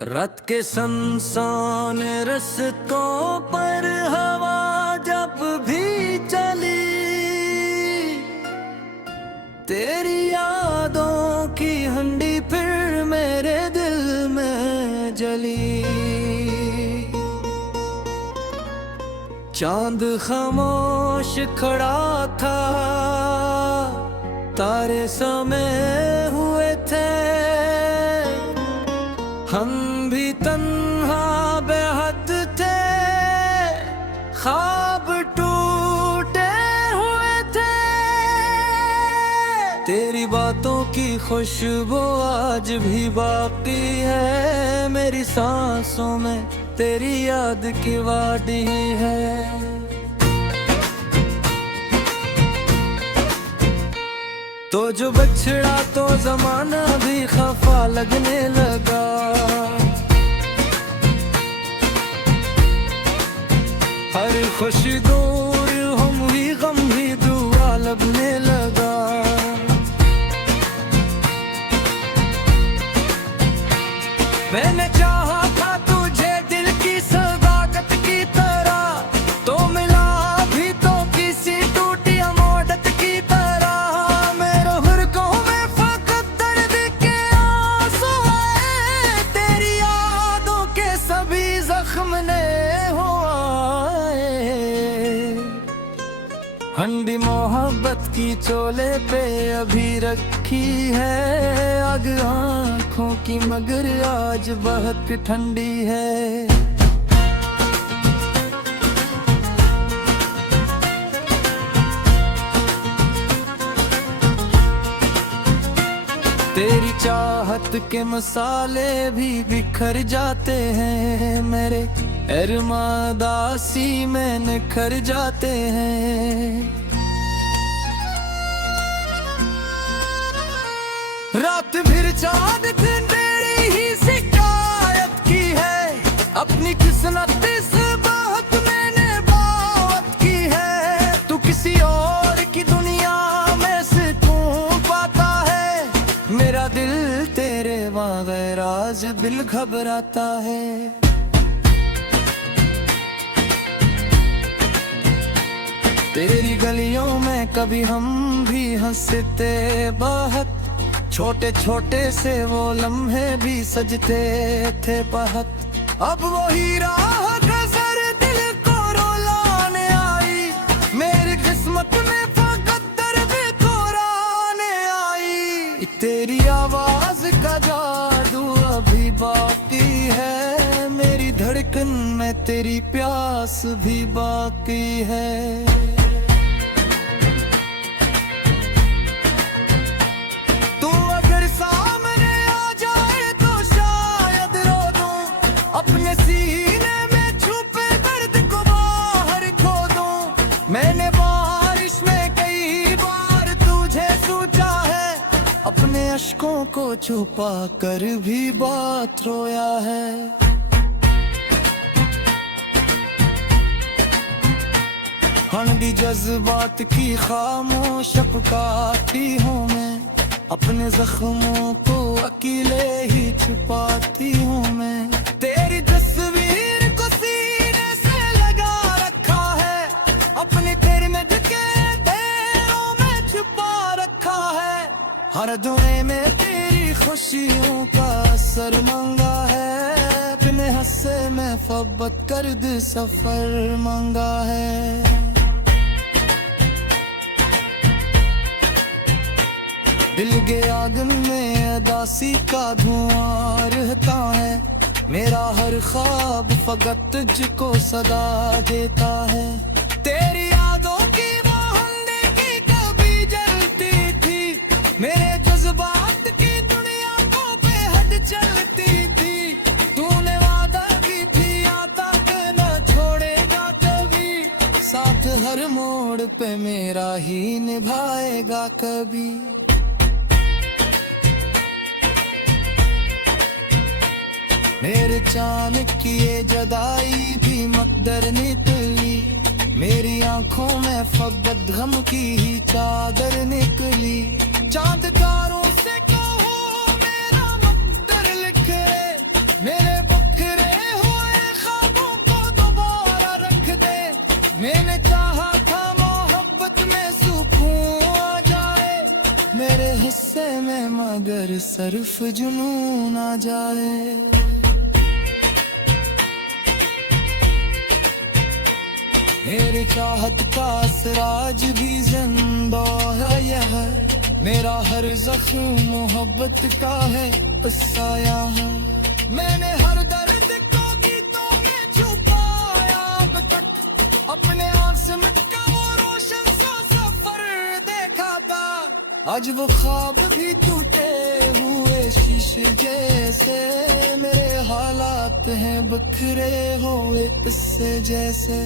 रात के सुनसान रस्तों पर हवा जब भी चली, तेरी यादों की हंडी फिर मेरे दिल में जली। चांद खामोश खड़ा था, तारे समय हुए थे, हम भी तन्हा बेहद थे, ख्वाब टूटे हुए थे। तेरी बातों की खुशबू आज भी बाकी है, मेरी सांसों में तेरी याद की वादी है। तो जो बछड़ा तो जमाना भी खफा लगने लगा, हर खुशी दूर हम ही गम ही दुआ लगने लगा। मैंने चाहा था तुझे दिल की सदाकत की तरह, तो मिला भी तो किसी टूटी अमोडत की तरह। मेरे हुर्कों में फकत दर्द के आंसू आए, तेरी यादों के सभी जख्म ने हो आए। हंडी मोहब्बत की चोले पे अभी रखी है, आग आंखों की मगर आज बहुत ठंडी है। तेरी चाहत के मसाले भी बिखर जाते हैं, मेरे अरमादासी में निखर जाते हैं। रात भर चांद तेरी ही शिकायत की है, अपनी किस्मत इस बात मैंने बात की है। तू किसी और की दुनिया में सुकून पाता है, मेरा दिल तेरे बगैर आज दिल घबराता है। तेरी गलियों में कभी हम भी हंसते बहुत, छोटे छोटे से वो लम्हे भी सजते थे बहुत। अब वही राह गुज़र दिल को रुलाने आई, मेरी किस्मत में फकत दर्द को राने आई। तेरी आवाज का जादू अभी बाकी है, मेरी धड़कन में तेरी प्यास भी बाकी है। अपने सीने में छुपे दर्द को बाहर खो दूं, मैंने बारिश में कई बार तुझे सोचा है, अपने अश्कों को छुपा कर भी बात रोया है। हंडी जज्बात की खामोश अपकाती हूँ मैं, अपने जख्मों को अकेले ही छुपाती हूँ मैं। तेरी तस्वीर को सीने से लगा रखा है, अपनी तेरे में ढके ढेरों में छुपा रखा है। हर दुनिया में तेरी खुशियों का असर मंगा है, अपने हस्से में फब्बत कर दे सफर मंगा है। दिल के आंगन में अदासी का धुआं रहता है, मेरा हर ख्वाब फकत तुझको सदा देता है। तेरी यादों की वो हंडी की कभी जलती थी, मेरे जज्बात की दुनिया को बेहद चलती थी। तूने वादा की थी आता के न छोड़ेगा कभी, साथ हर मोड़ पे मेरा ही निभाएगा कभी। मेरे चांद की ये जदाई भी मकदर निकली, मेरी आंखों में फकत गम की ही चादर निकली। चांद तारों से कहो मेरा मकदर लिखे, मेरे अगर सर्फ जुनून आ जाए। मेरे चाहत का सिराज भी जिंदा है यह, मेरा हर जख्म मोहब्बत का है साया है। मैंने हर दर्द को गीतों में छुपाया अब तक, अपने आप से मिटका वो रोशन सा सफर देखा था। आज वो ख्वाब भी टूटे हुए शीशे जैसे, मेरे हालात हैं बिखरे हुए इससे जैसे।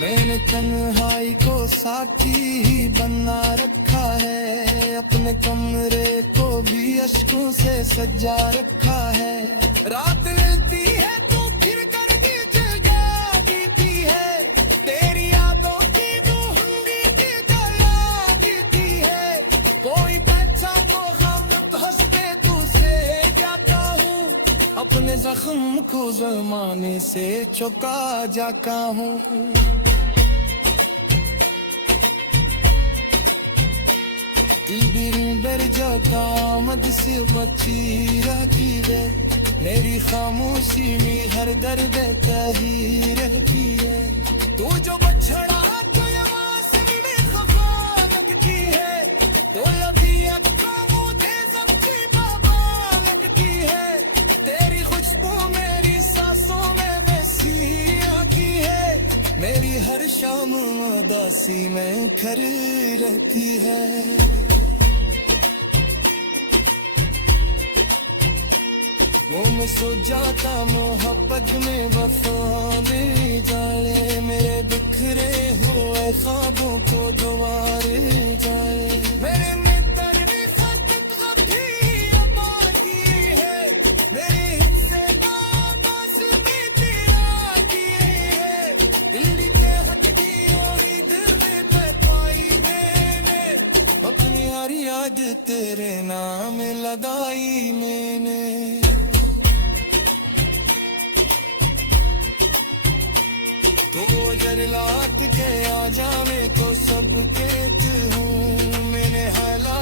मैंने तन्हाई को साथी ही बना रखा है, अपने कमरे को भी अश्कों से सजा रखा है। रात मिलती है तो फिर करके जगा देती है, तेरी यादों की दूंगी की जला देती है। कोई बच्चा तो हम हंसते तुझसे जाता हूँ, अपने जख्म को जमाने से चुका जाता हूँ। बरजाता मद से बची रहती है, मेरी खामोशी में हर दर्द कही रहती है। तू जो बछड़ा तो यमासम में खफा लगती है, तो अभी अक्का मुझे सबसे बाबा लगती है। तेरी खुशबू मेरी सांसों में बसी आती है, मेरी हर शाम उदासी में खड़ी रहती है। वो मैं सो जाता मोहब्बत में वफा दे जाए, मेरे बिखरे हुए ख्वाबों को दोबारे जाए। मेरे में तेरी खतक कभी आबादी है, मेरे हिस्से बास में तेरा की है। दिल्ली के हक की और दिल में पाई देने, अपनी हर याद तेरे नाम लगाई मैंने। तो जरलात के आ जावे तो सब कहते हूँ, मैंने हालात